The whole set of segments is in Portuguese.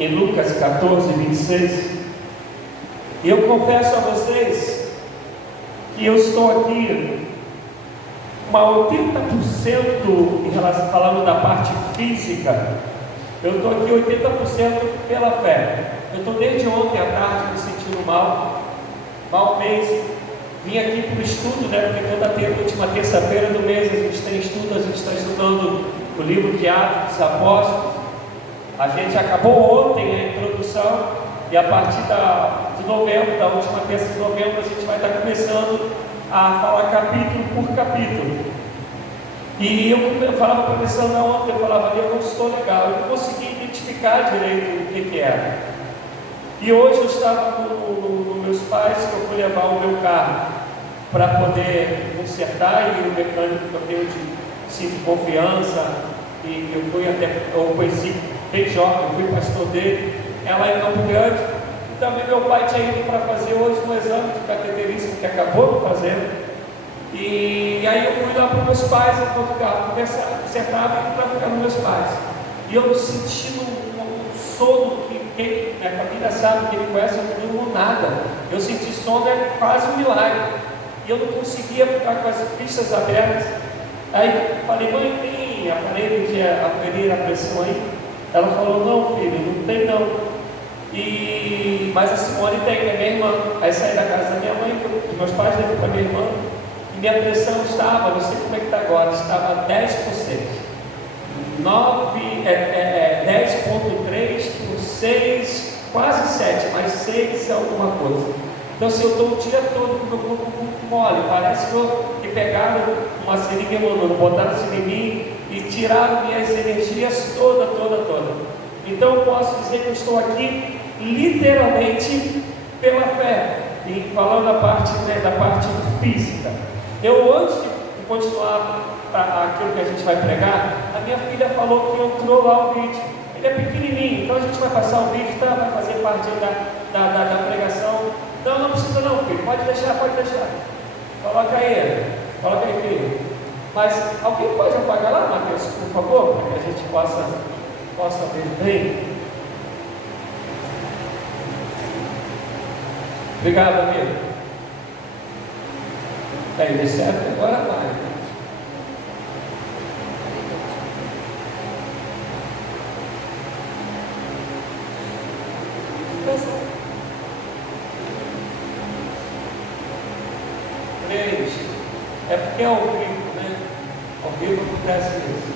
em Lucas 14, 26. E eu confesso a vocês que eu estou aqui uma 80% em relação, falando da parte física. Eu estou aqui 80% pela fé. Eu estou desde ontem à tarde me sentindo mal mês. Vim aqui para o estudo, né? Porque toda última terça-feira do mês a gente tem estudo, a gente está estudando o livro de Atos dos Apóstolos. A gente acabou ontem a introdução e a partir de novembro, da última terça de novembro, a gente vai estar começando a falar capítulo por capítulo. E eu falava para a pessoa ontem, eu falava, eu não estou legal, eu não consegui identificar direito o que era. E hoje eu estava com meus pais, que eu fui levar o meu carro para poder consertar, e o mecânico que eu tenho de confiança, e eu conheci bem jovem, eu fui pastor dele, ela em Campo Grande, e também meu pai tinha ido para fazer hoje um exame de cateterismo que acabou de fazer. E aí eu fui lá para os meus pais, enquanto o carro consertava, e para ficar com meus pais. E eu sentindo um sono que a família sabe, que ele conhece, eu não durmo nada. Eu senti sono, é quase um milagre. E eu não conseguia ficar com as pistas abertas. Aí falei, mãe, tem aparelho de aferir a pressão aí? Ela falou, não, filho, não tem não. Mas a Simone tem, que é minha irmã. Aí saí da casa da minha mãe, dos meus pais, levei para minha irmã. E minha pressão estava, não sei como é que está agora, estava 10%. 10,3 por 6, quase 7, mas 6 é alguma coisa. Então, se eu estou o dia todo com o meu corpo muito mole, parece que pegaram uma seringa monônica, botaram em mim e tiraram minhas energias toda. Então, eu posso dizer que eu estou aqui literalmente pela fé, e falando da parte física. Eu, antes de continuar aquilo que a gente vai pregar, a minha filha falou que entrou lá o vídeo. Ele é pequenininho, então a gente vai passar o vídeo, tá? Vai fazer parte da pregação. Não precisa não, filho, pode deixar. Coloca aí, filho. Mas alguém pode apagar lá, Mateus, por favor, para que a gente possa ver bem. Obrigado, amigo. Aí, deu certo, agora vai. É porque é ao vivo, né? Ao vivo acontece isso.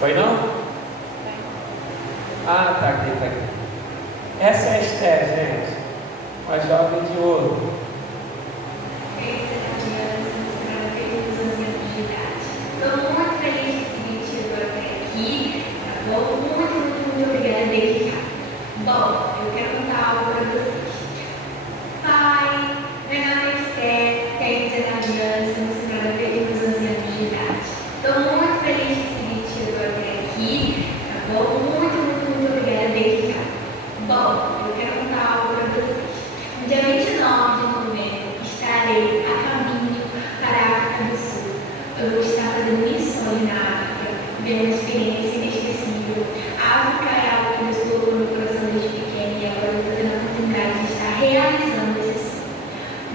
Foi não? Ah, tá aqui. Essa é a Esther, gente. Uma jovem de ouro. Estou muito feliz de seguir chegou até aqui. Estou muito obrigada desde já. Bom, eu quero contar algo para vocês. Pai, meu nome é Esther, tenho 19 anos, sou misturada pelos 11 anos de idade. Estou muito feliz de seguir chegou até aqui. Tá bom? Muito obrigada desde já. Bom, eu quero contar algo para vocês. No dia 29 de novembro, estarei a caminho para a África do Sul. Eu vou estar fazendo missões na África, vendo uma experiência inesquecível. A África é algo que Deus colocou no coração desde pequeno e agora eu estou tendo a oportunidade de estar realizando esse sonho.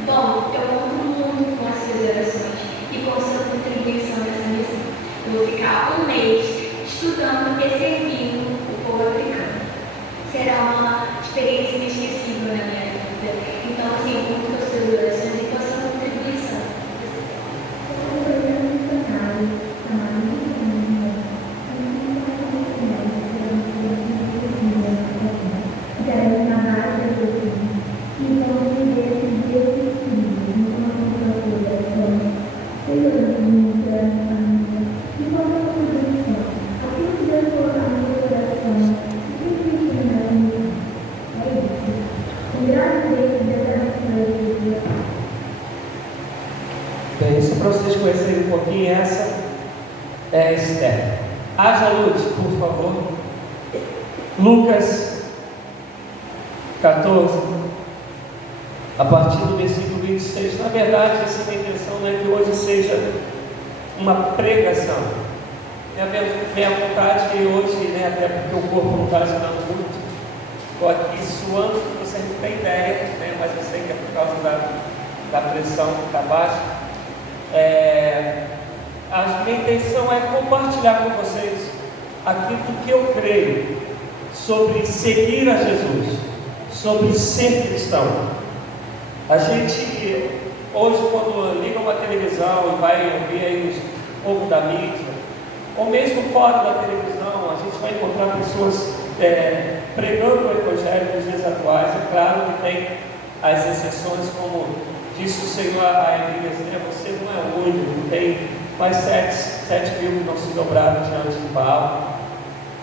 Bom, eu conto muito com as suas orações e com a sua contribuição nessa missão. Eu vou ficar um mês estudando e servindo o povo africano. Será uma experiência inesquecível na minha vida. Então, assim, eu conto com as suas orações e com a sua contribuição. Bem, só para vocês conhecerem um pouquinho, essa é a Esther. Haja luz, por favor. Lucas 14, a a partir do versículo 26. Na verdade, essa é a minha intenção, não é que hoje seja uma pregação. Minha vontade é hoje, até porque o corpo não está ajudando muito, estou aqui suando, você não tem ideia, mas eu sei que é por causa da pressão que está baixa. A minha intenção é compartilhar com vocês aquilo que eu creio sobre seguir a Jesus, sobre ser cristão. A gente, hoje, quando liga uma televisão e vai ouvir aí o povo da mídia, ou mesmo fora da televisão, a gente vai encontrar pessoas pregando o Evangelho nos dias atuais. É claro que tem as exceções, como disse o Senhor a Elias, você não é o único, tem mais 7 mil que não se dobraram diante de Baal.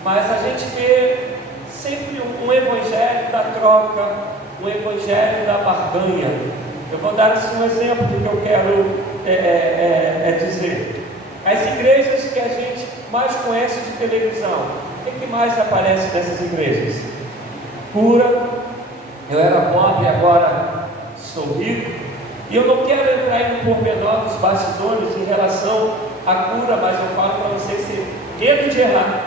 Mas a gente vê sempre um evangelho da troca, um evangelho da barganha. Eu vou dar um exemplo do que eu quero dizer. As igrejas que a gente mais conhece de televisão, o que mais aparece nessas igrejas? Cura, eu era pobre, agora sou rico. E eu não quero entrar em um pormenor dos bastidores em relação à cura, mas eu falo para vocês sem medo de errar,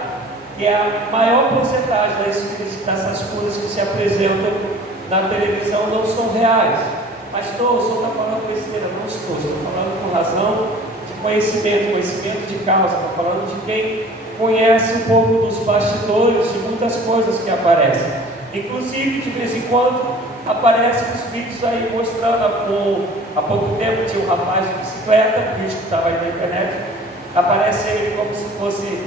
que é a maior porcentagem dessas curas que se apresentam na televisão não são reais. Mas o senhor está falando besteira? Não estou falando com razão de conhecimento de causa, estou falando de quem conhece um pouco dos bastidores de muitas coisas que aparecem. Inclusive, de vez em quando, aparecem os vídeos aí mostrando, há pouco tempo tinha um rapaz de bicicleta, um vídeo que estava aí na internet, aparece ele como se fosse, se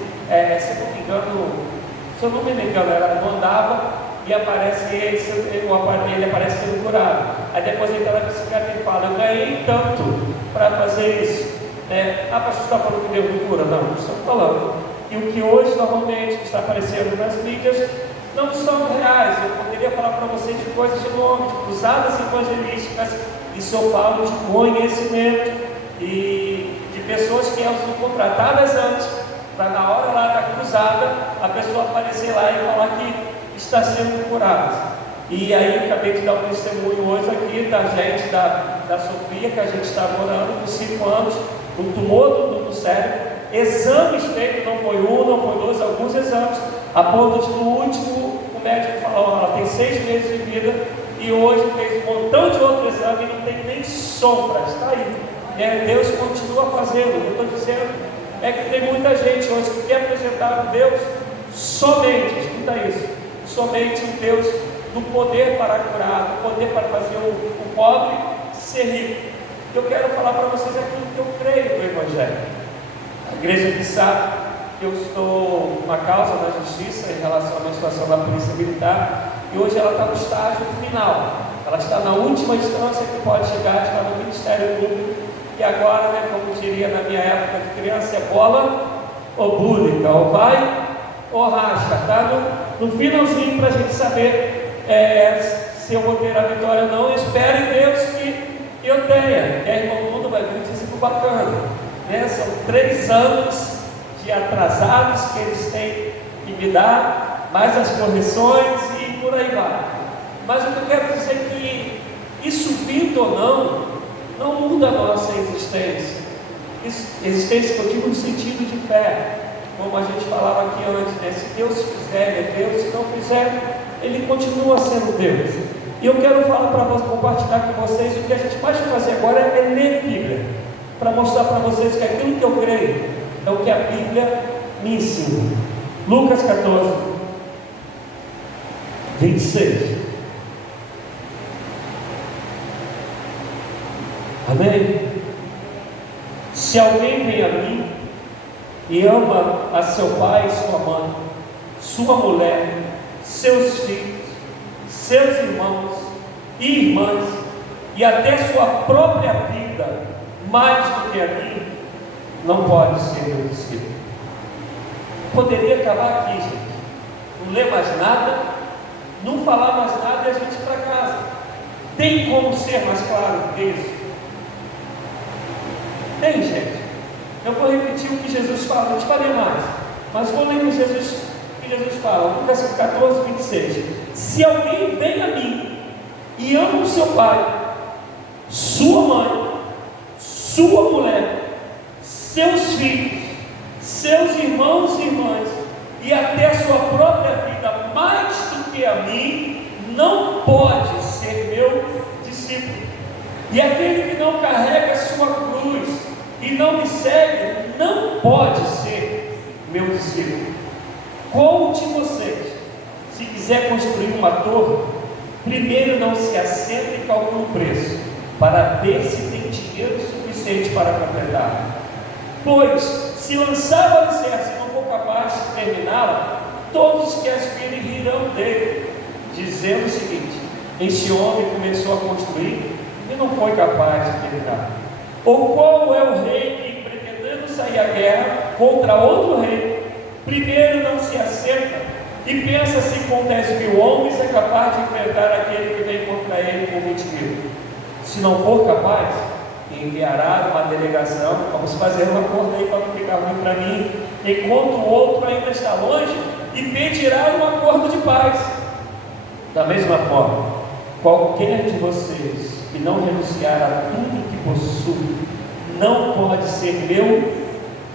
eu não me engano, não andava, e aparece ele aparece sendo curado. Aí depois ele está na bicicleta e fala, eu ganhei tanto para fazer isso. Pastor, está falando que Deus me cura? Não, estamos falando. E o que hoje normalmente está aparecendo nas mídias não são reais. Eu poderia falar para vocês de coisas de nome, de cruzadas evangelísticas, isso eu falo de conhecimento e de pessoas que elas são contratadas antes, para na hora lá da cruzada, a pessoa aparecer lá e falar que está sendo curada. E aí, acabei de dar um testemunho hoje aqui da gente, da Sofia, que a gente está morando por 5 anos, um tumor no cérebro, exames feitos, não foi um, não foi dois, alguns exames, a ponto de no último o médico falou, ela tem 6 meses de vida, e hoje fez um montão de outro exame e não tem nem sombra, está aí. Deus continua fazendo. O que eu estou dizendo é que tem muita gente hoje que quer apresentar um Deus somente, escuta isso, somente um Deus do poder para curar, do poder para fazer o pobre ser rico. Eu quero falar para vocês aquilo que eu creio no Evangelho. A igreja que sabe que eu estou uma causa na justiça em relação à situação da polícia militar, e hoje ela está no estágio final, ela está na última instância que pode chegar, está no Ministério Público, e agora, como diria na minha época de criança, é bola ou búlica, ou vai ou racha, está no finalzinho para a gente saber se eu vou ter a vitória ou não. Eu espero em Deus que eu tenha, que a irmão mundo vai vir dizer que bacana, são 3 anos de atrasados que eles têm que me dar, mais as correções e por aí vai. Mas o que eu quero dizer é que isso vindo ou não muda a nossa existência. Existência que eu digo no sentido de fé, como a gente falava aqui antes, se Deus fizer, Ele é Deus, se não fizer, Ele continua sendo Deus. E eu quero falar para vocês, compartilhar com vocês, o que a gente mais vai fazer agora é ler a Bíblia, para mostrar para vocês que aquilo que eu creio é o que a Bíblia me ensina. Lucas 14, 26. Amém? Se alguém vem a mim e ama a seu pai e sua mãe, sua mulher, seus filhos, seus irmãos e irmãs, e até sua própria vida, mais do que a mim, não pode ser meu discípulo. Poderia acabar aqui, gente. Não ler mais nada, não falar mais nada e a gente ir para casa. Tem como ser mais claro do que isso? Tem, gente. Eu vou repetir o que Jesus fala, não te falei mais, mas vou ler o que Jesus fala, Lucas 14, 26. Se alguém vem a mim e ama o seu pai, sua mãe, sua mulher, seus filhos, seus irmãos e irmãs, e até sua própria vida, mais do que a mim, não pode ser meu discípulo. E aquele que não carrega a sua cruz e não me segue, não pode ser meu discípulo. Qual de vocês, se quiser construir uma torre, primeiro não se assenta e calcula o preço, para ver se tem dinheiro suficiente para completar? Pois, se lançar o alicerce e não for capaz de terminá-la, todos que as virem rirão dele, dizendo o seguinte: este homem começou a construir e não foi capaz de terminar. Ou qual é o rei que, pretendendo sair à guerra contra outro rei, primeiro não se assenta e pensa se com 10.000 homens é capaz de enfrentar aquele que vem contra ele com 20.000? Se não for capaz, enviará uma delegação, vamos fazer um acordo aí para não ficar ruim para mim, enquanto o outro ainda está longe, e pedirá um acordo de paz. Da mesma forma, qualquer de vocês que não renunciar a tudo que possui, não pode ser meu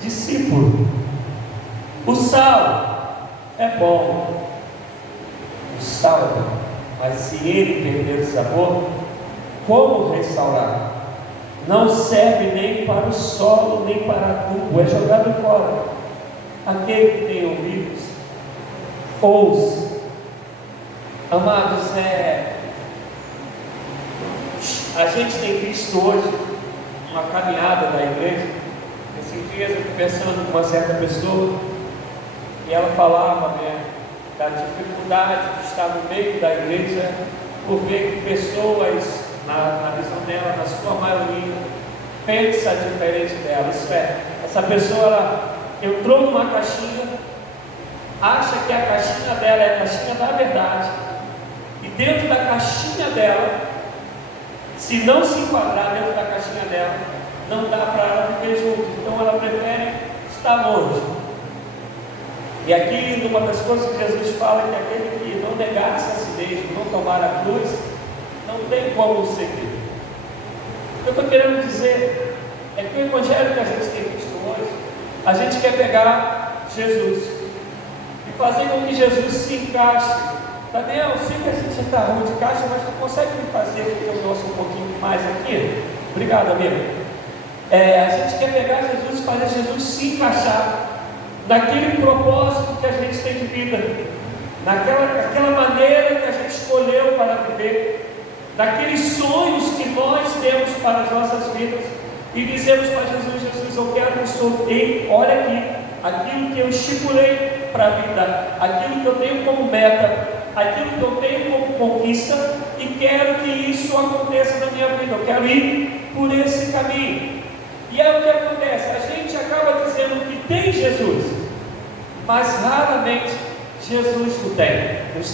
discípulo. O sal é bom, o sal é bom, mas se ele perder o sabor, como restaurar? Não serve nem para o solo, nem para adubo, é jogado fora. Aquele que tem ouvidos, ouça. Amados, a gente tem visto hoje uma caminhada da igreja. Esses dias eu estou conversando com uma certa pessoa e ela falava da dificuldade de estar no meio da igreja, por ver que pessoas, na visão dela, na sua maioria, pensa diferente dela. Isso é, essa pessoa ela entrou numa caixinha, acha que a caixinha dela é a caixinha da verdade, e dentro da caixinha dela, se não se enquadrar dentro da caixinha dela, não dá para ela viver junto. Então ela prefere estar longe. E aqui, uma das coisas que Jesus fala, que aquele que não negar-se a si mesmo, não tomar a cruz, não tem como seguir. O que eu estou querendo dizer é que o evangelho que a gente tem visto hoje, a gente quer pegar Jesus e fazer com que Jesus se encaixe. Daniel, eu sei que a gente está ruim de caixa, mas tu consegue me fazer com que eu gosto um pouquinho mais aqui? Obrigado, amigo. A gente quer pegar Jesus e fazer Jesus se encaixar naquele propósito que a gente tem de vida, naquela maneira que a gente escolheu para viver, daqueles sonhos que nós temos para as nossas vidas, e dizemos para Jesus: Jesus, eu quero que o Senhor dê, olha aqui, aquilo que eu estipulei para a vida, aquilo que eu tenho como meta, aquilo que eu tenho como conquista, e quero que isso aconteça na minha vida, eu quero ir por esse caminho. E aí o que acontece? A gente acaba dizendo que tem Jesus, mas raramente Jesus nos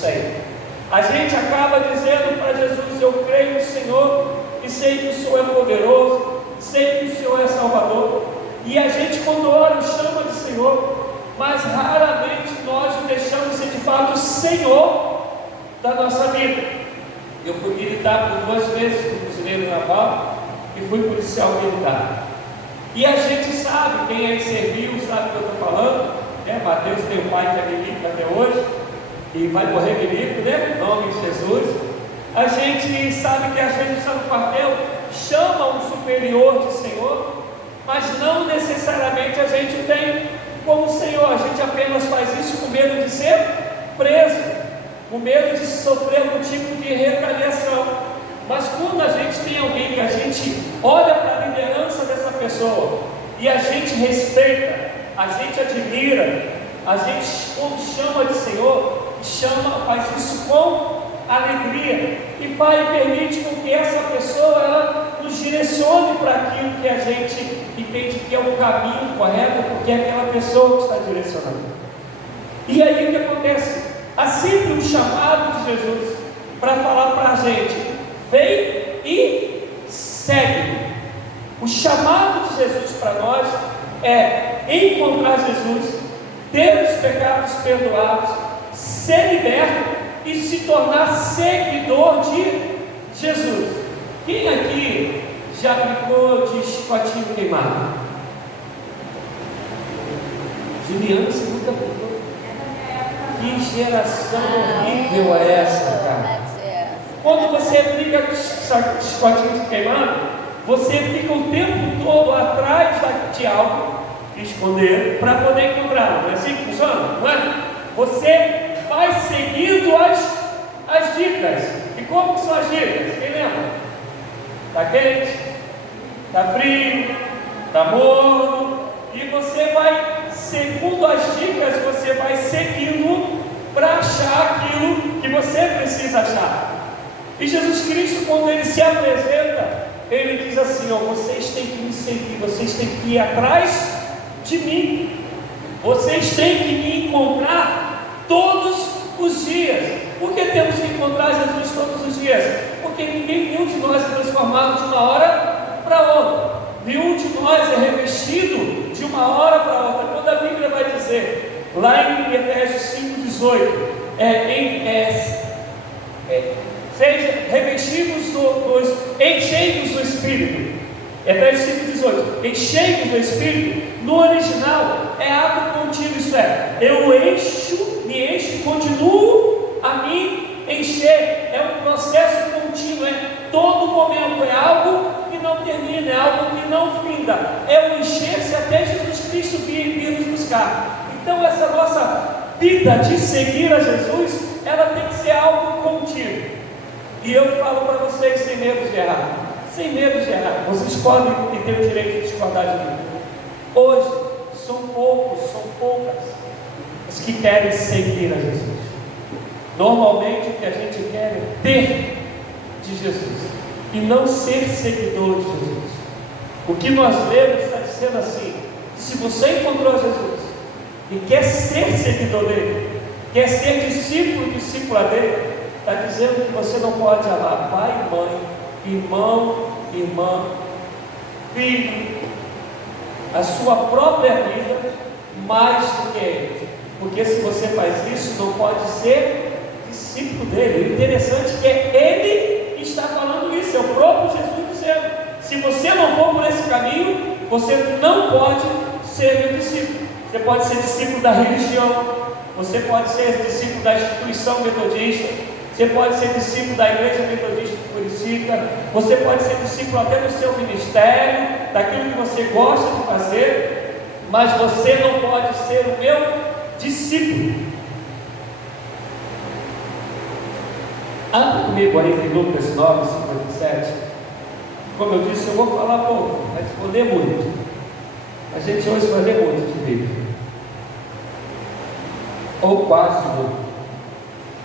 tem. A gente acaba dizendo para Jesus: eu creio no Senhor, e sei que o Senhor é poderoso, sei que o Senhor é Salvador, e a gente, quando ora, o chama de Senhor, mas raramente nós o deixamos ser de fato o Senhor da nossa vida. Eu fui militar por 2 vezes no Fuzileiro Naval e fui policial militar. E a gente sabe, quem aí serviu sabe o que eu estou falando, né? Mateus tem um pai que é milico até hoje e vai morrer milico, né? Em nome de Jesus. A gente sabe que a gente está no quartel, chama um superior de Senhor, mas não necessariamente a gente tem como Senhor. A gente apenas faz isso com medo de ser preso, com medo de sofrer algum tipo de retaliação. Mas quando a gente tem alguém que a gente olha para a liderança dessa pessoa e a gente respeita, a gente admira, a gente, quando chama de Senhor, faz isso com alegria, e Pai, permite com que essa pessoa ela nos direcione para aquilo que a gente entende que é o caminho correto, porque é aquela pessoa que está direcionando. E aí o que acontece? Há sempre um chamado de Jesus para falar para a gente: vem e segue. O chamado de Jesus para nós é encontrar Jesus, ter os pecados perdoados, ser liberto e se tornar seguidor de Jesus. Quem aqui já brincou de chicotinho queimado? Juliana, você nunca brincou? Que geração horrível é essa, cara? Quando você brinca de chicotinho queimado, você fica o tempo todo atrás de algo, esconder, para poder encontrá-lo. Não é assim que funciona? Não é? Você vai seguindo as dicas. E como que são as dicas? Quem lembra? Está quente, está frio, está morno. E você vai, segundo as dicas, você vai seguindo para achar aquilo que você precisa achar. E Jesus Cristo, quando Ele se apresenta, Ele diz assim: ó, vocês têm que me seguir, vocês têm que ir atrás de mim, vocês têm que me encontrar todos os dias. Por que temos que encontrar Jesus todos os dias? Porque nenhum de nós é transformado de uma hora para outra, nenhum de nós é revestido de uma hora para outra. Quando a Bíblia vai dizer, lá em Efésios 5,18, seja revestidos encheios do Espírito. Efésios 5,18, encheios do Espírito, no original é ato contínuo, isso é, eu me encho e continuo a me encher. É um processo contínuo, é todo momento, é algo que não termina, é algo que não finda, é o encher-se até Jesus Cristo vir nos buscar. Então essa nossa vida de seguir a Jesus, ela tem que ser algo contínuo. E eu falo para vocês sem medo de errar, sem medo de errar. Vocês podem e têm o direito de discordar de mim. Hoje são poucas as que querem seguir a Jesus. Normalmente o que a gente quer é ter de Jesus e não ser seguidor de Jesus. O que nós lemos está dizendo assim: se você encontrou Jesus e quer ser seguidor dele, quer ser discípula dele, está dizendo que você não pode amar pai e mãe, irmão, irmã, filho, a sua própria vida mais do que ele. Porque se você faz isso, não pode ser discípulo dele. O interessante é que ele que está falando isso, é o próprio Jesus dizendo: se você não for por esse caminho, você não pode ser meu discípulo. Você pode ser discípulo da religião, você pode ser discípulo da instituição metodista, você pode ser discípulo da igreja metodista de Curicica, você pode ser discípulo até do seu ministério, daquilo que você gosta de fazer, mas você não pode ser o meu discípulo. Anda comigo aí em Lucas 9:57. Como eu disse, eu vou falar pouco, vai responder muito. A gente hoje vai ler muito de Bíblia, ou quase muito.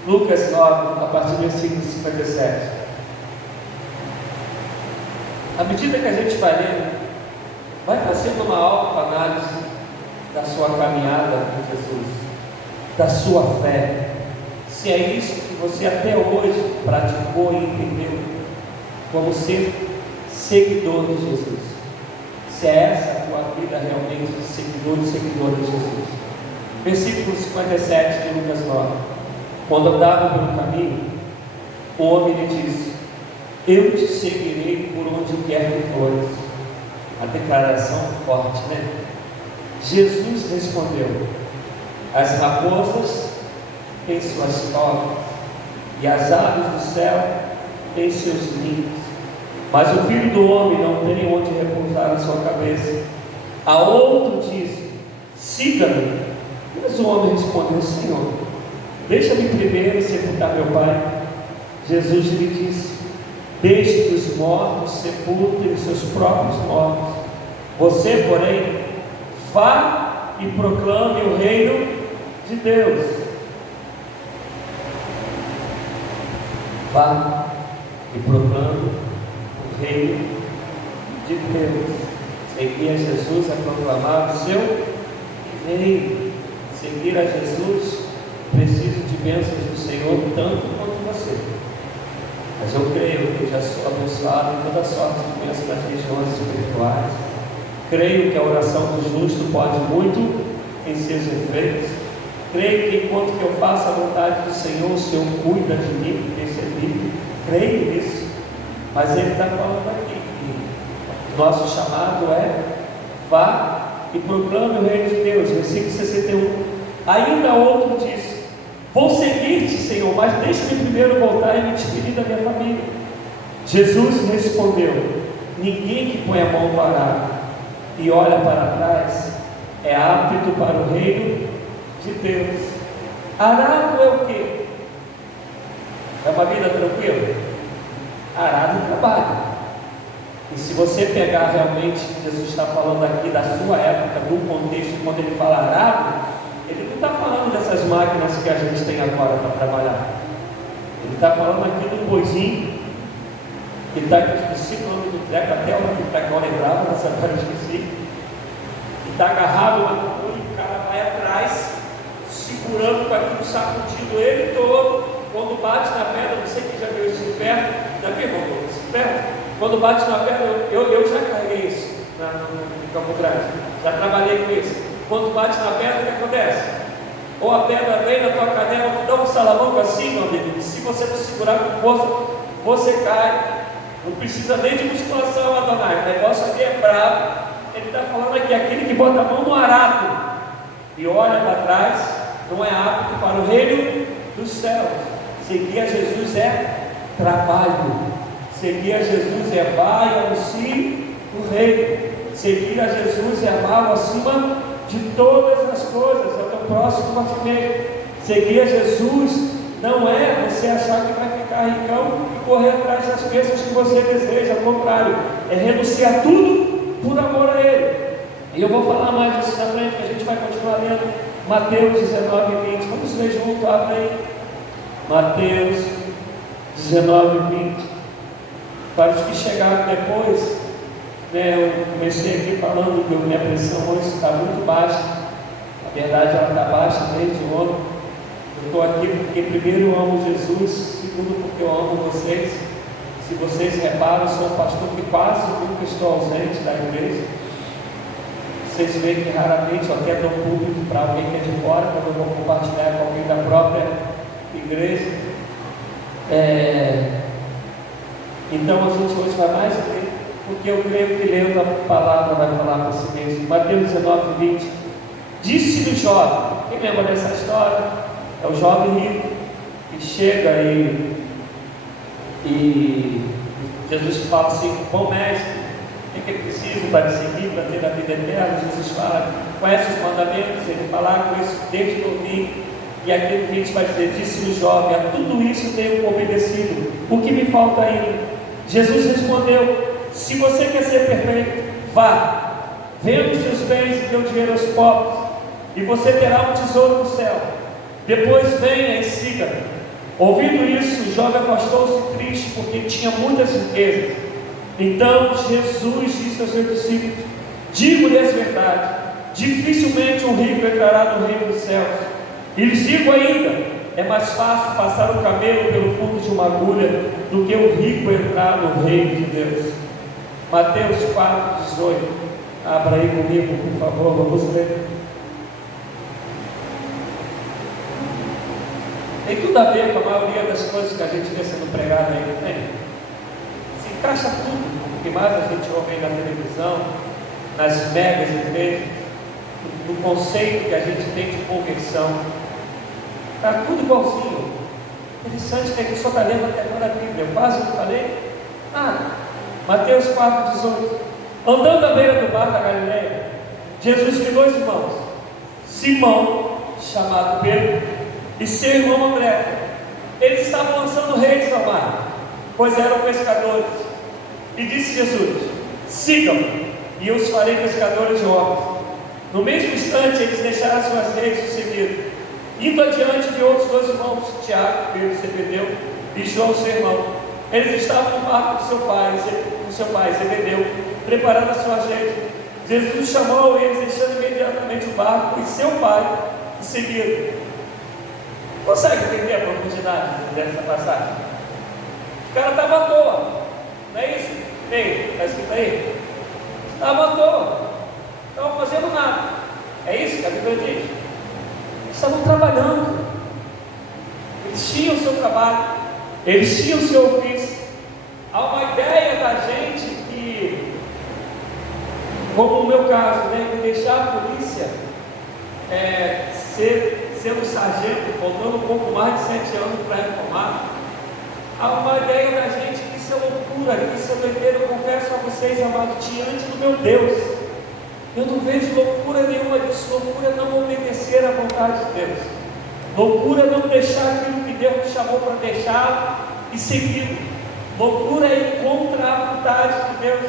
Lucas 9, a partir do versículo 57. À medida que a gente vai lendo, vai fazendo uma autoanálise da sua caminhada com Jesus, da sua fé. Se é isso que você até hoje praticou e entendeu como ser seguidor de Jesus, se é essa a tua vida realmente de seguidor de Jesus. Versículo 57 de Lucas 9. Quando andava pelo caminho, o homem lhe disse: eu te seguirei por onde quer que fores. A declaração forte, né? Jesus respondeu: as raposas têm suas tocas, e as aves do céu têm seus ninhos, mas o Filho do Homem não tem onde repousar a sua cabeça. A outro disse: siga-me. Mas o homem respondeu: Senhor, deixa-me primeiro sepultar meu pai. Jesus lhe disse: deixe que os mortos sepultem os seus próprios mortos. Você, porém, vá e proclame o reino de Deus. Vá e proclame o reino de Deus. Seguir a Jesus é proclamar o seu reino. Seguir a Jesus, preciso de bênçãos do Senhor tanto quanto você. Mas eu creio que já sou abençoado em toda sorte de bênçãos nas regiões espirituais. Creio que a oração do justo pode muito em seus efeitos. Creio que enquanto que eu faço a vontade do Senhor, o Senhor cuida de mim, porque esse é bíblico. Creio nisso. Mas ele está falando aqui que nosso chamado é: vá e proclame o reino de Deus. Versículo 61. Ainda outro diz: vou seguir-te, Senhor, mas deixa-me primeiro voltar e me despedir da minha família. Jesus respondeu: ninguém que põe a mão no arado e olha para trás é apto para o reino de Deus. Arado é o quê? É uma vida tranquila? Arado é trabalho. E se você pegar realmente, Jesus está falando aqui da sua época, do contexto, quando ele fala arado, ele não está falando dessas máquinas que a gente tem agora para trabalhar. Ele está falando aqui do boizinho que está aqui, esqueci o nome do treco, até o nome do treco eu lembrava, mas agora eu esqueci. Que está agarrado na mão e o cara vai atrás, segurando com aquilo, sacudindo ele todo. Quando bate na pedra, não sei quem já viu isso em perto, já viu isso em perto? Quando bate na pedra, eu já carreguei isso no Campo Grande, já trabalhei com isso. Quando bate na pedra, o que acontece? Ou a pedra vem na tua canela, te dá um salamanco assim, meu amigo, e se você não segurar com força, você cai. Não precisa nem de musculação, Adonai, o negócio aqui é bravo. Ele está falando aqui: aquele que bota a mão no arado e olha para trás, não é apto para o reino dos céus. Seguir a Jesus é trabalho. Seguir a Jesus é vai e anuncie o reino. Seguir a Jesus é amá-lo acima de todas as coisas, é o teu próximo partimento. Seguir a Jesus não é você achar que vai ficar ricão e correr atrás das bênçãos que você deseja. Ao contrário, é renunciar tudo por amor a Ele. E eu vou falar mais disso na frente, que a gente vai continuar lendo Mateus 19 e 20. Vamos ler junto, abre aí. Mateus 19 e 20. Para os que chegaram depois, eu comecei aqui falando que minha pressão hoje está muito baixa. Na verdade, ela está baixa desde ontem. Eu estou aqui porque primeiro eu amo Jesus, segundo porque eu amo vocês. Se vocês reparam, eu sou um pastor que quase nunca estou ausente da igreja. Vocês veem que raramente eu até dou público para alguém que é de fora, quando eu vou compartilhar com alguém da própria igreja. Então a gente hoje vai mais ler, porque eu creio que lendo a palavra vai falar por si mesmo. Mateus 19, 20. Disse-lhe o jovem, quem lembra dessa história? É o jovem rico que chega e Jesus fala assim: bom mestre, o que é preciso para te seguir, para ter a vida eterna? Jesus fala: conhece os mandamentos? Ele fala: com isso desde que eu vim. E aquele que a gente vai dizer: disse o jovem, a tudo isso tenho obedecido, o que me falta ainda? Jesus respondeu: se você quer ser perfeito, vá, venda os seus bens e dê o dinheiro aos pobres, e você terá um tesouro no céu. Depois venha e siga-me. Ouvindo isso, o jovem afastou-se triste, porque tinha muitas riquezas. Então Jesus disse aos seus discípulos: digo-lhes a verdade, dificilmente um rico entrará no reino dos céus. E lhes digo ainda: é mais fácil passar um camelo pelo fundo de uma agulha do que o rico entrar no reino de Deus. Mateus 4, 18. Abra aí comigo, por favor, vamos ler. Tem tudo a ver com a maioria das coisas que a gente vê sendo pregada aí, não tem? Se encaixa tudo, o que mais a gente ouve aí na televisão, nas megas igrejas, no conceito que a gente tem de conversão. Está tudo igualzinho. Interessante que a gente só está lendo até agora a Bíblia. Eu quase não falei. Mateus 4, 18. Andando à beira do mar da Galileia, Jesus viu dois irmãos, Simão, chamado Pedro, e seu irmão André. Eles estavam lançando redes ao mar, pois eram pescadores. E disse Jesus: sigam-me, e eu os farei pescadores de homens. No mesmo instante, eles deixaram suas redes e seguiram. Indo adiante de outros dois irmãos, Tiago, filho de Zebedeu, e João, seu irmão. Eles estavam no barco com seu pai, Zebedeu, preparando a sua rede. Jesus chamou eles, deixando imediatamente o barco e seu pai, e seguiram. Consegue entender a profundidade dessa passagem? O cara estava à toa, não é isso? Ei, está escrito aí? Estava à toa, estavam fazendo nada. É isso que a Bíblia diz? Eles estavam trabalhando, eles tinham o seu trabalho, eles tinham o seu ofício, Há uma ideia da gente que, como no meu caso, né, de deixar a polícia, ser um sargento, faltando um pouco mais de 7 anos para reformar. Há uma ideia da gente que isso é loucura, que isso é doideira. Eu confesso a vocês, amados, diante do meu Deus, eu não vejo loucura nenhuma disso. Loucura é não obedecer à vontade de Deus. Loucura é não deixar aquilo que Deus nos chamou para deixar e seguir. Loucura é ir contra a vontade de Deus.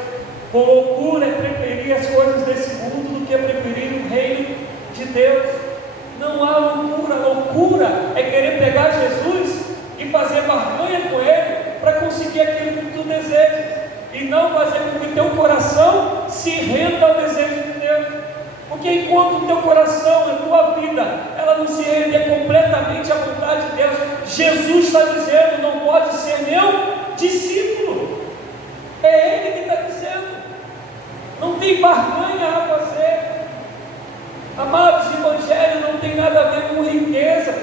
Loucura é preferir as coisas desse mundo do que preferir o reino de Deus. Não há loucura. Loucura é querer pegar Jesus e fazer barganha com Ele para conseguir aquilo que tu desejas, e não fazer com que teu coração se renda ao desejo de Deus. Porque enquanto o teu coração, a tua vida, ela não se render completamente à vontade de Deus, Jesus está dizendo: não pode ser meu discípulo. É Ele que está dizendo. Não tem barganha a fazer. Amados, o Evangelho não tem nada a ver com riqueza.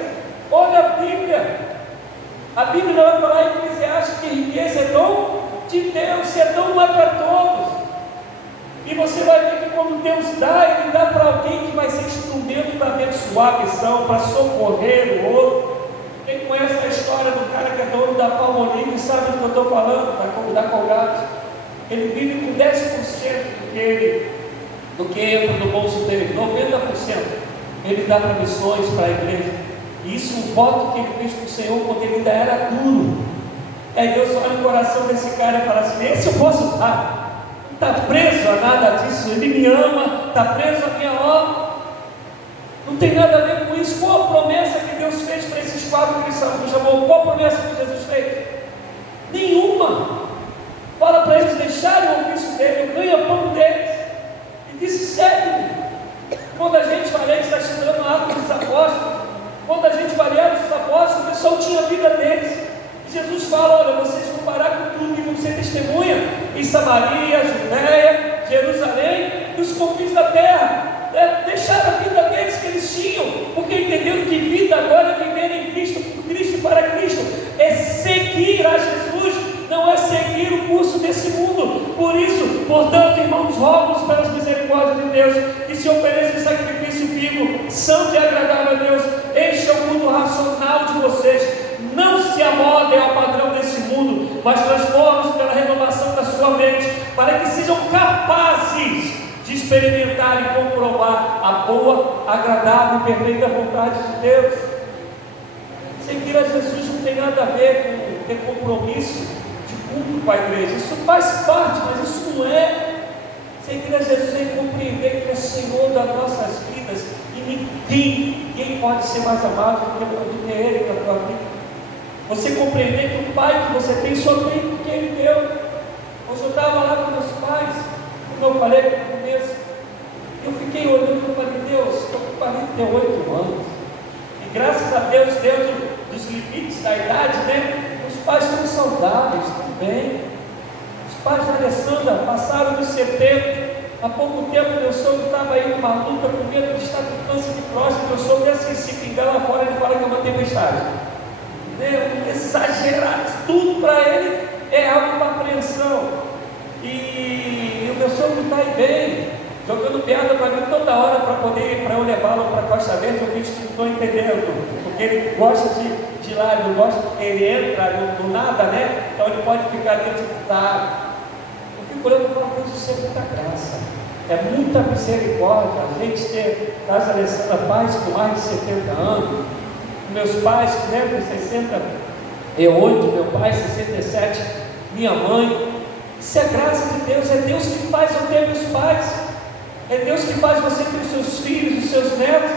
Olha a Bíblia. A Bíblia vai falar em Eclesiastes que riqueza é dom de Deus, se é dom não é para todos. E você vai ver que quando Deus dá, Ele dá para alguém que vai ser instrumento para abençoar a missão, para socorrer o outro. Quem conhece a história do cara que é dono da Palmolive sabe do que eu estou falando, da Colgate. Ele vive com 10% do que entra no bolso dele, 90% ele dá para missões, para a igreja. E isso, um voto que ele fez com o Senhor quando ele ainda era duro. Aí Deus olha no coração desse cara e fala assim: esse eu posso dar, não está preso a nada disso, ele me ama, está preso a minha obra, não tem nada a ver com isso. Qual a promessa que Deus fez para esses 4 que ele chamou? Qual a promessa que Jesus fez? Nenhuma. Fala para eles deixarem o ofício dele, o ganha-pão deles, e disse: segue-me. Quando a gente vai ler, está estudando Atos dos Apóstolos, quando a gente vai ler Atos dos Apóstolos, o pessoal tinha a vida deles. E Jesus fala: olha, vocês vão parar com tudo e vão ser testemunha em Samaria, Judeia, Jerusalém e os confins da terra. Deixaram a vida deles que eles tinham, porque entenderam que vida agora é viver em Cristo, por Cristo e para Cristo. É seguir a Jesus, não é seguir o curso desse mundo. Por isso, portanto, irmãos, rogo-vos pelas misericórdias de Deus, que se ofereça um sacrifício vivo, santo e agradável a Deus. Este é o culto racional de vocês. Não se amoldem ao padrão desse mundo, mas transformem-se pela renovação da sua mente, para que sejam capazes de experimentar e comprovar a boa, agradável e perfeita vontade de Deus. Seguir a Jesus não tem nada a ver com ter compromisso de culto com a igreja. Isso faz parte, mas isso não é. Seguir a Jesus é compreender que é o Senhor das nossas vidas, e ninguém pode ser mais amado do que Ele na tua vida. Você compreender que o Pai que você tem só tem porque Ele deu. Hoje eu estava lá com meus pais, como eu falei no começo, eu fiquei olhando e falei: Deus, estou com 48 anos, e graças a Deus, dentro dos limites da idade, né, os pais estão saudáveis, estão bem. Os pais da Alessandra passaram dos 70. Há pouco tempo meu sogro estava aí numa luta com medo de estar com câncer de próstata. Meu sogro é assim, se pingar lá fora, ele fala que é uma tempestade. Exagerado, tudo para ele é algo para apreensão. E o meu sogro está aí bem, jogando piada para mim toda hora para eu levá-lo para a Costa Verde. Eu vi que não estou entendendo, porque ele gosta de ir lá, ele não gosta porque ele entra do nada, né? Então ele pode ficar dentro da água. Eu fico olhando e falo: Deus, isso é muita graça, é muita misericórdia. A gente ter casa Alessandra pais com mais de 70 anos. Meus pais, né, com 68, meu pai 67, minha mãe. Isso é graça de Deus, é Deus que faz eu ter meus pais, é Deus que faz você ter os seus filhos, os seus netos,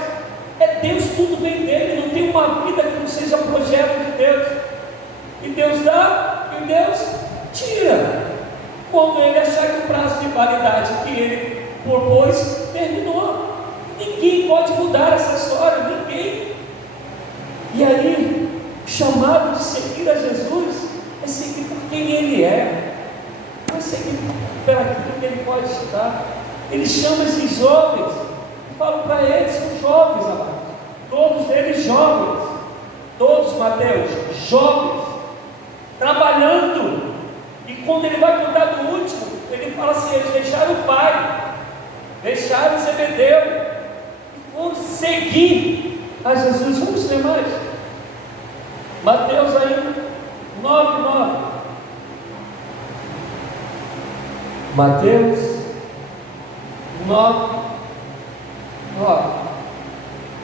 é Deus, tudo vem dele. Não tem uma vida que não seja projeto de Deus. E Deus dá, e Deus tira, quando Ele achar que o prazo de validade que Ele propôs terminou. Ninguém pode mudar essa história, ninguém. E aí, o chamado de seguir a Jesus é seguir por quem Ele é, não é seguir pelo que Ele pode estar. Ele chama esses jovens, e fala para eles: são jovens, amados, todos eles jovens, todos, Mateus, jovens, trabalhando, E quando ele vai contar do último, ele fala assim: eles deixaram o pai, deixaram Zebedeu, e foram seguir a Jesus. Vamos ler mais. Mateus aí, 9:9. Mateus 9:9.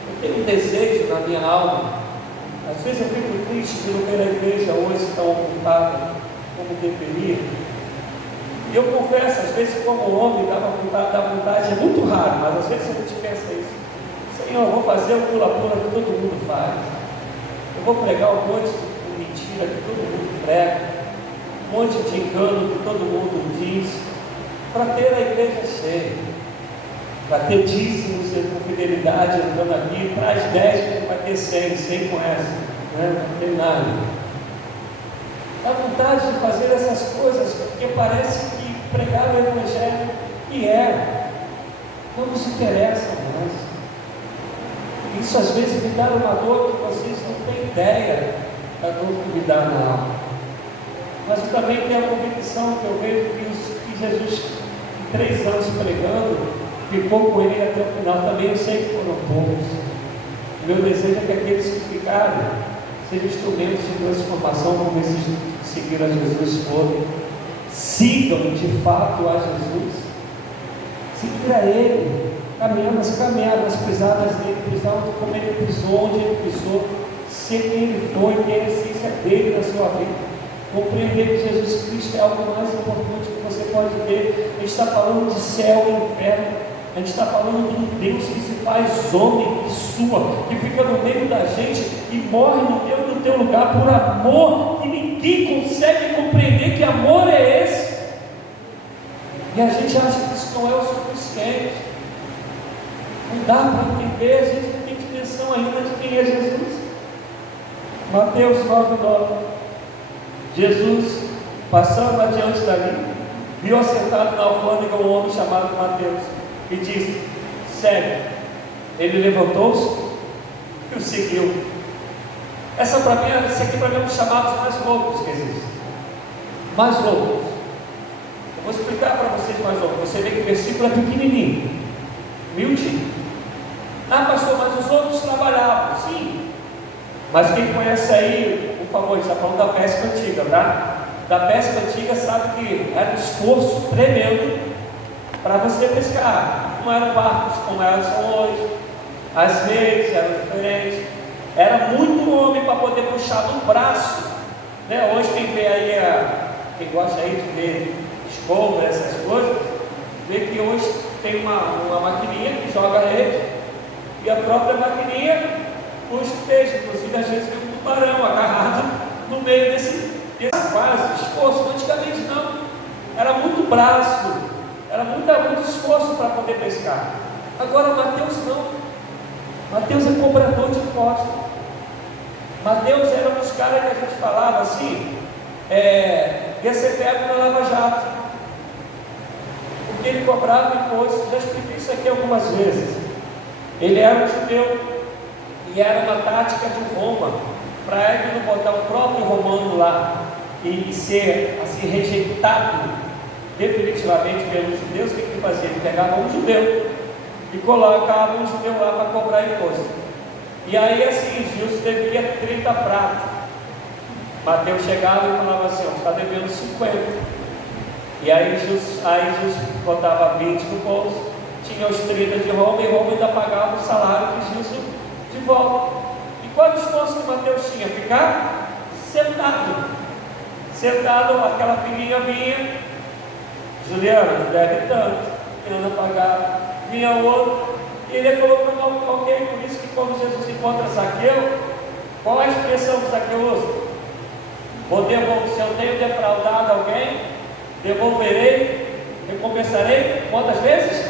Eu tenho um desejo na minha alma. Às vezes eu fico triste de não ver a igreja hoje tão ocupada como deveria. E eu confesso, às vezes como homem dá vontade, é muito raro, mas às vezes a gente pensa isso: Senhor, eu vou fazer o pula-pula que todo mundo faz, eu vou pregar um monte de mentira que todo mundo prega, um monte de engano que todo mundo diz, para ter a igreja cheia, para ter dízimos com fidelidade entrando aqui, traz 10 que vai ter 100 conhece, né? Não tem nada. Dá vontade de fazer essas coisas, porque parece que pregar o Evangelho, e não nos interessa mais. Isso às vezes me dá uma dor que vocês não têm ideia da dor que me dá na alma. Mas eu também tenho a convicção que eu vejo que Jesus, em 3 anos pregando, ficou com ele até o final. Também eu sei que foram poucos. O meu desejo é que aqueles que ficarem sejam instrumentos de transformação, como esses que seguiram a Jesus foram. Sigam de fato a Jesus, seguir a Ele, caminhar nas pisadas dele, pisar como Ele pisou, onde Ele pisou, ser quem Ele foi, ter a essência dele na sua vida, compreender que Jesus Cristo é algo mais importante que você pode ter. A gente está falando de céu e inferno, a gente está falando de um Deus que se faz homem, que sua, que fica no meio da gente e morre no teu lugar por amor, que ninguém consegue compreender que amor é esse. E a gente acha que isso não é o suficiente. Não dá para entender, a gente não tem dimensão ainda de quem é Jesus. Mateus 9:9. Jesus, passando adiante dali, viu assentado na alfândega um homem chamado Mateus e disse: segue. Ele levantou-se e o seguiu. Esse aqui para mim é um dos chamados mais loucos que existem. Mais loucos. Eu vou explicar para vocês mais loucos. Você vê que o versículo é pequenininho, miudinho. Ah, pastor, mas os outros trabalhavam. Sim. Mas quem conhece aí, por favor, a gente está falando da pesca antiga, tá? Da pesca antiga sabe que era um esforço tremendo para você pescar. Não eram barcos como elas são hoje, as redes eram diferentes, era muito homem para poder puxar no braço, né? Hoje quem vê aí, quem gosta aí de ver escova, essas coisas, vê que hoje tem uma maquininha que joga a rede, e a própria maquininha puxa o peixe. Inclusive às vezes tem um tubarão agarrado no meio desse quase esforço. Antigamente não, era muito braço, era muito esforço para poder pescar. Agora Mateus não. Mateus é cobrador de impostos. Mateus era um dos caras que a gente falava assim, ia ser pego na Lava Jato, porque ele cobrava impostos. Já expliquei isso aqui algumas vezes. Ele era um judeu e era uma tática de Roma para ele não botar o próprio romano lá e ser assim rejeitado definitivamente pelos judeus. O que ele fazia? Ele pegava um judeu e colocava um judeu lá para cobrar imposto. E aí assim, Gilson devia 30 pratos. Mateus chegava e falava assim: ó, está devendo 50. E aí Gilson botava 20 no bolso, tinha os 30 de Roma, e Roma ainda pagava o salário de Gilson de volta. E qual o esforço que Mateus tinha? Ficar sentado, aquela filhinha vinha: Juliana, deve tanto, Ana pagava, vinha outro, e ele colocou alguém. Por isso que quando Jesus encontra Zaqueu, qual é a expressão que Zaqueu usa? Se eu tenho defraudado alguém, devolverei, recompensarei, quantas vezes?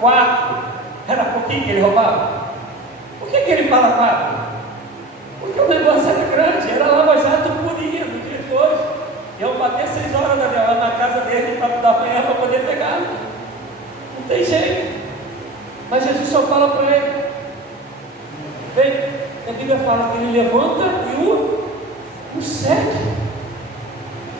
4. Era pouquinho que ele roubava. Por que ele fala 4? Porque o negócio era grande, era Lava Jato purinho do dia de hoje. Iam bater 6 horas na casa dele da manhã para poder pegar. Não tem jeito. Mas Jesus só fala para ele. Vem, a Bíblia fala que ele levanta e o segue.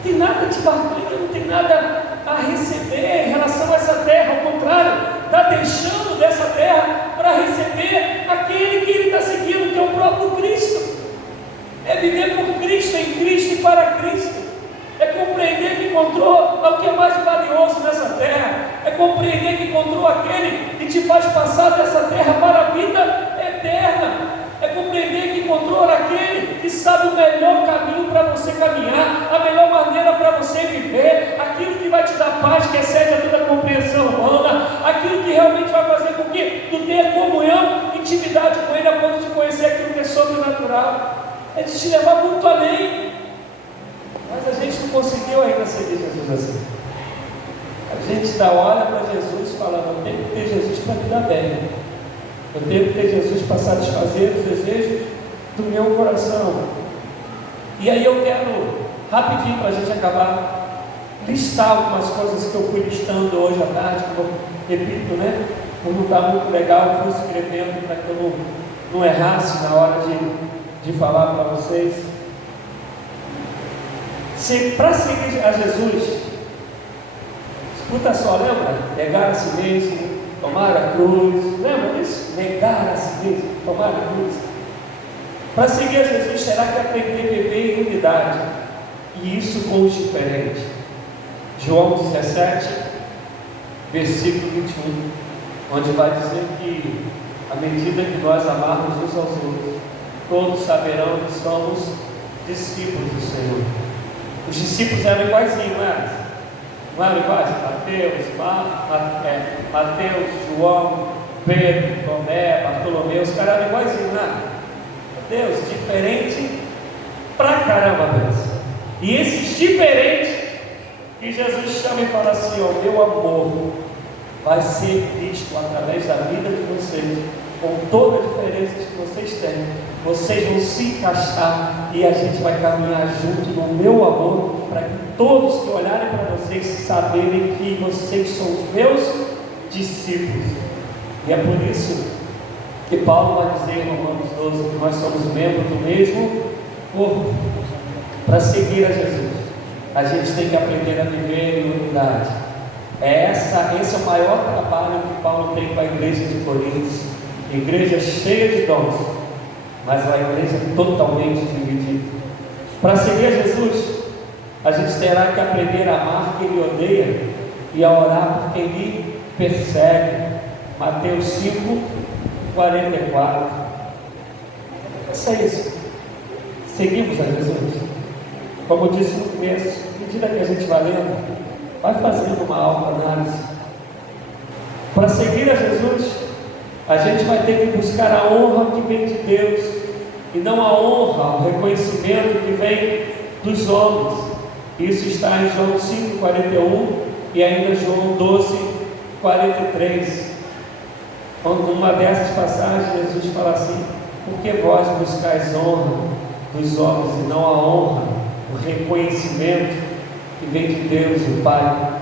não tem nada de barganha, não tem nada a receber em relação a essa terra. Ao contrário, está deixando dessa terra para receber aquele que ele está seguindo, que é o próprio Cristo. É viver por Cristo, em Cristo e para Cristo. É compreender que encontrou o que é mais valioso nessa terra. É compreender que encontrou aquele que te faz passar dessa terra para a vida eterna. É compreender que encontrou aquele que sabe o melhor caminho para você caminhar, a melhor maneira para você viver, aquilo que vai te dar paz, que excede a toda compreensão humana, aquilo que realmente vai fazer com que tu tenha comunhão, intimidade com ele, a ponto de conhecer aquilo que é sobrenatural. É de te levar muito além. Mas a gente não conseguiu ainda seguir Jesus assim. A gente olha para Jesus e fala: eu tenho que ter Jesus para me dar bem, eu tenho que ter Jesus para satisfazer os desejos do meu coração. E aí eu quero, rapidinho, para a gente acabar, listar algumas coisas que eu fui listando hoje à tarde, que eu repito, né? Como está muito legal, eu fui escrevendo para que eu não errasse na hora de falar para vocês. Para seguir a Jesus, escuta só, lembra? Negar a si mesmo, tomar a cruz, lembra disso? Negar a si mesmo, tomar a cruz. Para seguir a Jesus, terá que aprender a viver em unidade, e isso com os diferentes. João 17, versículo 21, onde vai dizer que, à medida que nós amarmos uns aos outros, todos saberão que somos discípulos do Senhor. Os discípulos eram iguaizinhos, não eram? Não eram iguais? Mateus, João, Pedro, Tomé, Bartolomeu, os caras eram iguaizinhos, não eram? Deus, diferente pra caramba, Deus. E esses diferentes que Jesus chama e fala assim: ó, meu amor vai ser visto através da vida de vocês, com toda a diferença que vocês têm. Vocês vão se encaixar e a gente vai caminhar junto no meu amor, para que todos que olharem para vocês saberem que vocês são os meus discípulos. E é por isso que Paulo vai dizer em Romanos 12 que nós somos membros do mesmo corpo. Para seguir a Jesus, a gente tem que aprender a viver em unidade. Esse é o maior trabalho que Paulo tem com a igreja de Coríntios. Igreja cheia de dons, mas uma igreja totalmente dividida. Para seguir a Jesus, a gente terá que aprender a amar quem Ele odeia e a orar por quem Ele persegue. Mateus 5, 44. É só isso. Seguimos a Jesus. Como eu disse no começo, à medida que a gente vai lendo, vai fazendo uma autoanálise. Para seguir a Jesus, a gente vai ter que buscar a honra que vem de Deus, e não a honra, o reconhecimento que vem dos homens. Isso está em João 5,41 e ainda João 12,43. Quando numa dessas passagens Jesus fala assim: por que vós buscais honra dos homens e não a honra, o reconhecimento que vem de Deus, o Pai?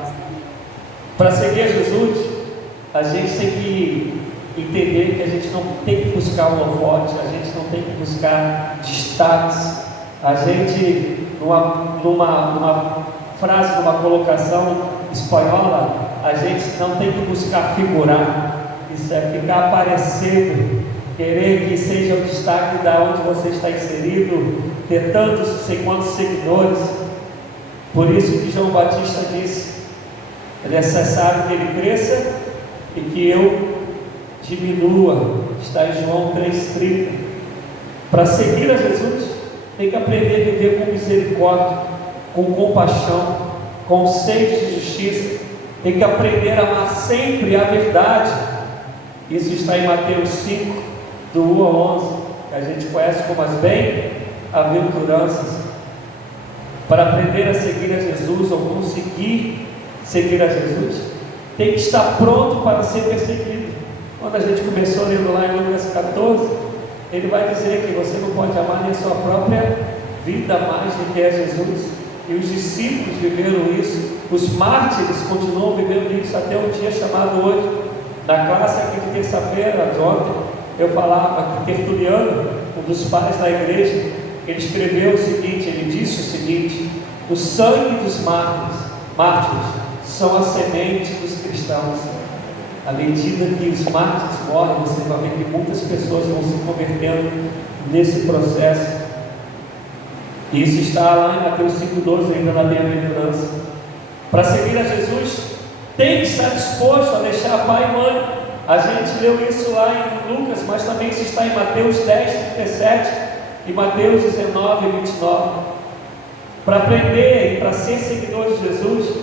Para seguir a Jesus, a gente tem que entender que a gente não tem que buscar um holofote, a gente não tem que buscar destaques. A gente, numa frase, numa colocação espanhola, a gente não tem que buscar figurar. Isso é ficar aparecendo, querer que seja o destaque da onde você está inserido, ter tantos, não sei quantos seguidores. Por isso que João Batista disse: é necessário que ele cresça e que eu diminua. Está em João 3,30. Para seguir a Jesus, tem que aprender a viver com misericórdia, com compaixão, com sede de justiça. Tem que aprender a amar sempre a verdade. Isso está em Mateus 5, do 1 ao 11, que a gente conhece como as bem-aventuranças. Para aprender a seguir a Jesus, ou conseguir seguir a Jesus, tem que estar pronto para ser perseguido. Quando a gente começou lendo lá em Lucas 14, ele vai dizer que você não pode amar nem a sua própria vida mais do que é Jesus. E os discípulos viveram isso, os mártires continuam vivendo isso até um dia chamado hoje. Na classe aqui de terça-feira, de ontem, eu falava que Tertuliano, um dos pais da igreja, ele escreveu o seguinte, ele disse o seguinte: O sangue dos mártires são a semente dos cristãos. À medida que os mártires morrem, você vai ver que muitas pessoas vão se convertendo nesse processo. Isso está lá em Mateus 5,12, ainda na bem-aventurança. Para seguir a Jesus, tem que estar disposto a deixar pai e mãe. A gente leu isso lá em Lucas, mas também isso está em Mateus 10, 37 e Mateus 19, 29. Para aprender e para ser seguidor de Jesus,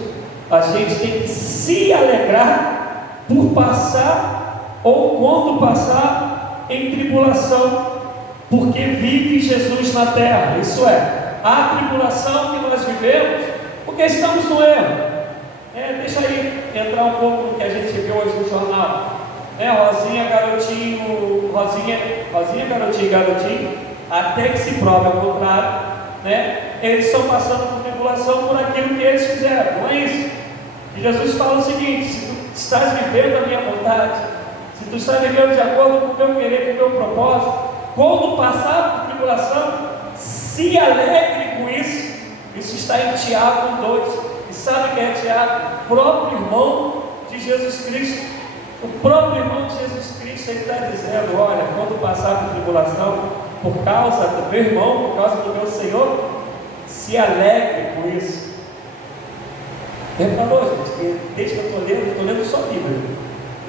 a gente tem que se alegrar por passar ou quando passar em tribulação, porque vive Jesus na terra. Isso é, a tribulação que nós vivemos, porque estamos no erro. Deixa aí entrar um pouco no que a gente viu hoje no jornal. Rosinha, garotinho, garotinho, até que se prove ao contrário, eles estão passando por tribulação por aquilo que eles fizeram, não é isso? E Jesus fala o seguinte: se tu estás vivendo a minha vontade, se tu estás vivendo de acordo com o meu querer, com o meu propósito, quando passar por tribulação, se alegre com isso. Isso está em Tiago 2. E sabe quem é Tiago? O próprio irmão de Jesus Cristo. O próprio irmão de Jesus Cristo, ele está dizendo: olha, quando passar por tribulação, por causa do meu irmão, por causa do meu Senhor, se alegre com isso. Reparou, gente, que desde que eu estou lendo só Bíblia.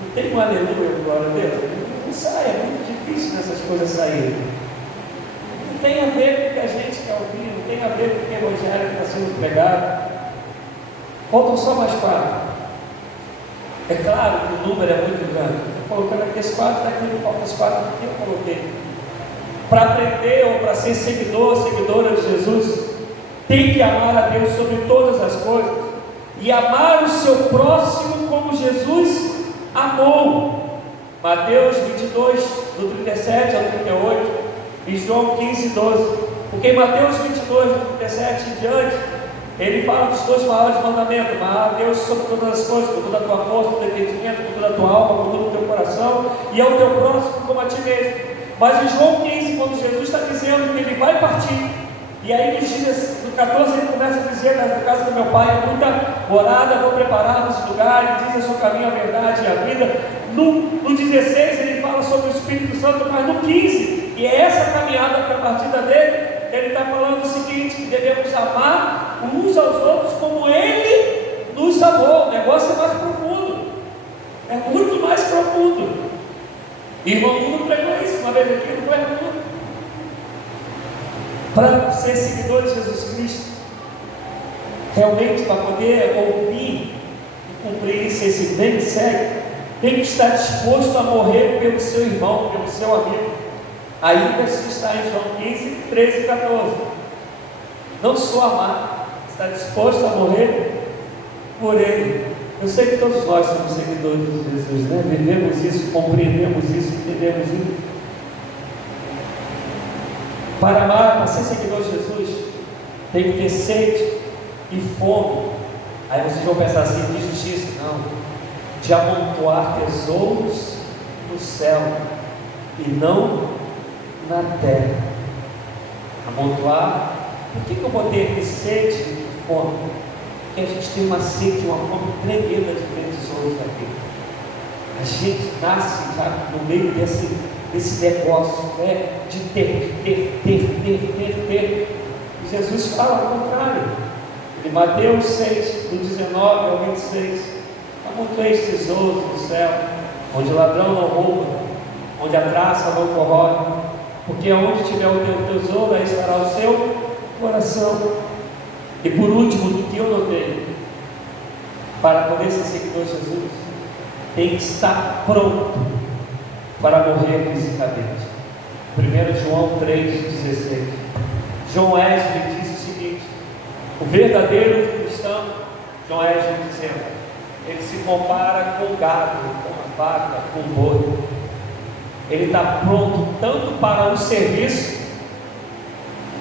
Não tem um aleluia, glória a Deus. Não sai, é muito difícil dessas coisas saírem. Não tem a ver com o que a gente quer ouvir, não tem a ver com o que o evangelho está sendo pregado. Faltam só mais 4. É claro que o número é muito grande. Estou colocando aqui esse 4, daqui não falta esse 4 que eu coloquei. Para aprender ou para ser seguidora de Jesus, tem que amar a Deus sobre todas as coisas e amar o seu próximo como Jesus amou. Mateus 22, do 37 ao 38, e João 15, 12. Porque em Mateus 22, do 37 em diante, ele fala dos 2 maiores mandamentos: amar a Deus sobre todas as coisas, com toda a tua força, com todo entendimento, com toda a tua alma, com todo o teu coração, e ao teu próximo como a ti mesmo. Mas em João 15, quando Jesus está dizendo que ele vai partir, e aí no 14 ele começa a dizer: na casa do meu pai é muita morada, vou preparar esse lugar, ele diz: eu sou o caminho, a verdade e a vida. No 16 ele fala sobre o Espírito Santo, mas no 15, e é essa caminhada que a partida dele, ele está falando o seguinte: que devemos amar uns aos outros como ele nos amou. O negócio é mais profundo, é muito mais profundo. Irmão Nuno pregou isso uma vez aqui, não foi Nuno? Para ser seguidor de Jesus Cristo, realmente para poder ouvir e cumprir esse bem sério, tem que estar disposto a morrer pelo seu irmão, pelo seu amigo. Ainda isso está em João 15, 13 e 14. Não só amar, está disposto a morrer por ele. Eu sei que todos nós somos seguidores de Jesus, né? Vivemos isso, compreendemos isso, entendemos isso. Para amar, para ser seguidor de Jesus, tem que ter sede e fome. Aí vocês vão pensar assim: de justiça? Não, de amontoar tesouros no céu e não na terra. Amontoar. Por que eu botei aqui sede e fome? Porque a gente tem uma sede, uma fome tremenda de ter tesouros da vida. A gente nasce já no meio desse negócio, de ter. E Jesus fala ao contrário. Em Mateus 6, do 19 ao 26, amontoeis tesouros do céu, onde o ladrão não rouba, onde a traça não corrói, porque onde tiver o teu tesouro, aí estará o seu coração. E por último, do que eu notei, para poder ser seguidor de Jesus, tem que estar pronto para morrer fisicamente. 1 João 3,16. João Wesley diz o seguinte: o verdadeiro cristão, João Wesley dizendo, ele se compara com o gado, com a vaca, com o boi. Ele está pronto tanto para o serviço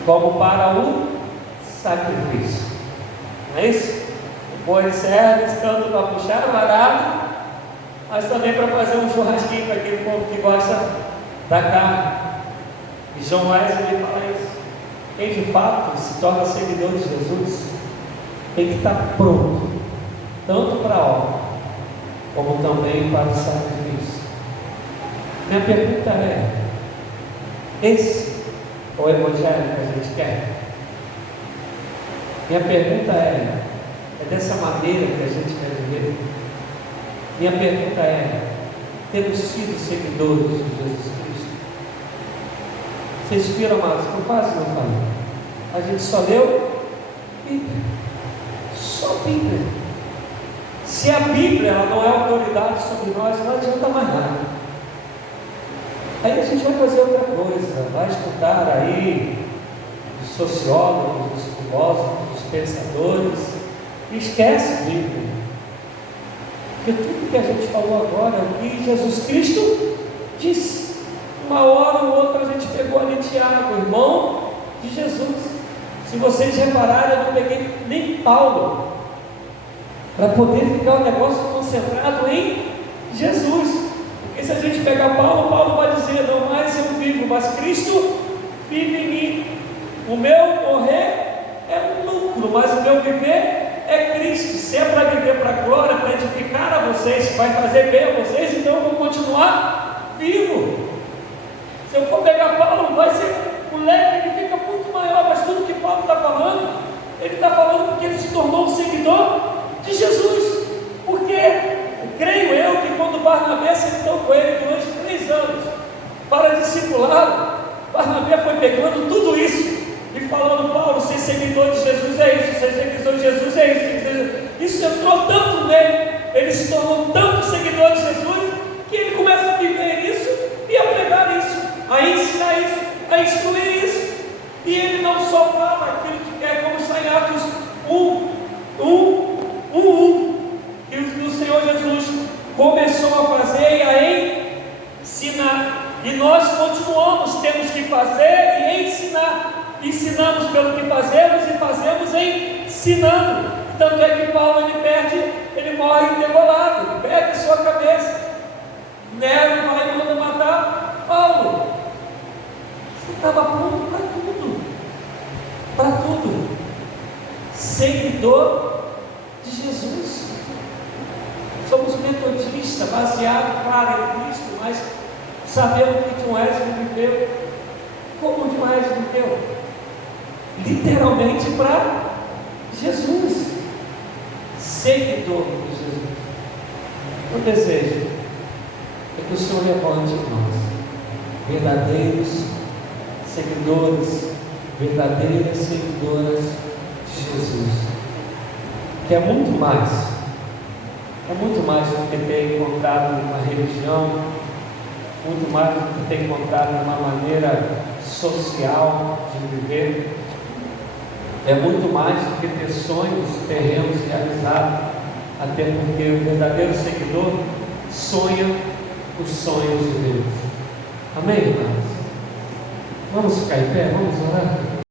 como para o sacrifício. Não é isso? O boi serve tanto para puxar o arado, mas também para fazer um churrasquinho para aquele povo que gosta da carne. E João Wesley fala isso: quem de fato se torna seguidor de Jesus tem que estar pronto, tanto para a obra, como também para o sacrifício. Minha pergunta é: esse é o evangelho que a gente quer? Minha pergunta é dessa maneira que a gente quer viver? Minha pergunta é: temos sido seguidores de Jesus Cristo? Vocês viram, amados, que eu quase não falei. A gente só leu Bíblia. Só Bíblia. Se a Bíblia ela não é autoridade sobre nós, não adianta mais nada. Aí a gente vai fazer outra coisa, vai escutar aí os sociólogos, os filósofos, os pensadores, e esquece a Bíblia. Porque tudo que a gente falou agora é o que Jesus Cristo disse. Uma hora ou outra a gente pegou ali Tiago, irmão de Jesus. Se vocês repararem, eu não peguei nem Paulo, para poder ficar o negócio concentrado em Jesus. Porque se a gente pegar Paulo, Paulo vai dizer: não mais eu vivo, mas Cristo vive em mim. O meu morrer é um lucro, mas o meu viver é Cristo. Se é para viver para a glória, para edificar a vocês, vai fazer bem a vocês, então eu vou continuar vivo. Se eu for pegar Paulo, vai ser o leque, ele fica muito maior, mas tudo que Paulo está falando, ele está falando porque ele se tornou um seguidor de Jesus. Porque creio eu que quando Barnabé sentou com ele durante 3 anos para discipulá-lo, Barnabé foi pegando tudo isso e falando: Paulo, ser seguidor de Jesus é isso, ser seguidor de Jesus é isso. Isso entrou tanto nele, ele se tornou tanto seguidor de Jesus, que ele começa a viver isso e a pregar isso, a ensinar isso, a instruir isso. E ele não só fala aquilo que quer, como está em Atos 1, que o Senhor Jesus começou a fazer e a ensinar. E nós continuamos, temos que fazer e ensinar. Ensinamos pelo que fazemos e fazemos ensinando. Tanto é que Paulo ele morre degolado, ele perde sua cabeça. Nero vai e manda matar Paulo. Você estava pronto para tudo. Para tudo. Seguidor de Jesus. Somos metodistas, baseados, claro, em Cristo, mas sabemos que John Wesley viveu. Como John Wesley viveu? Literalmente para Jesus. Seguidor de Jesus. O desejo é que o Senhor levante em nós verdadeiros seguidores, verdadeiras seguidoras de Jesus, que é muito mais do que ter encontrado uma religião, muito mais do que ter encontrado uma maneira social de viver. É muito mais do que ter sonhos terrenos realizados, até porque o verdadeiro seguidor sonha os sonhos de Deus. Amém, irmãos? Vamos ficar em pé, vamos orar.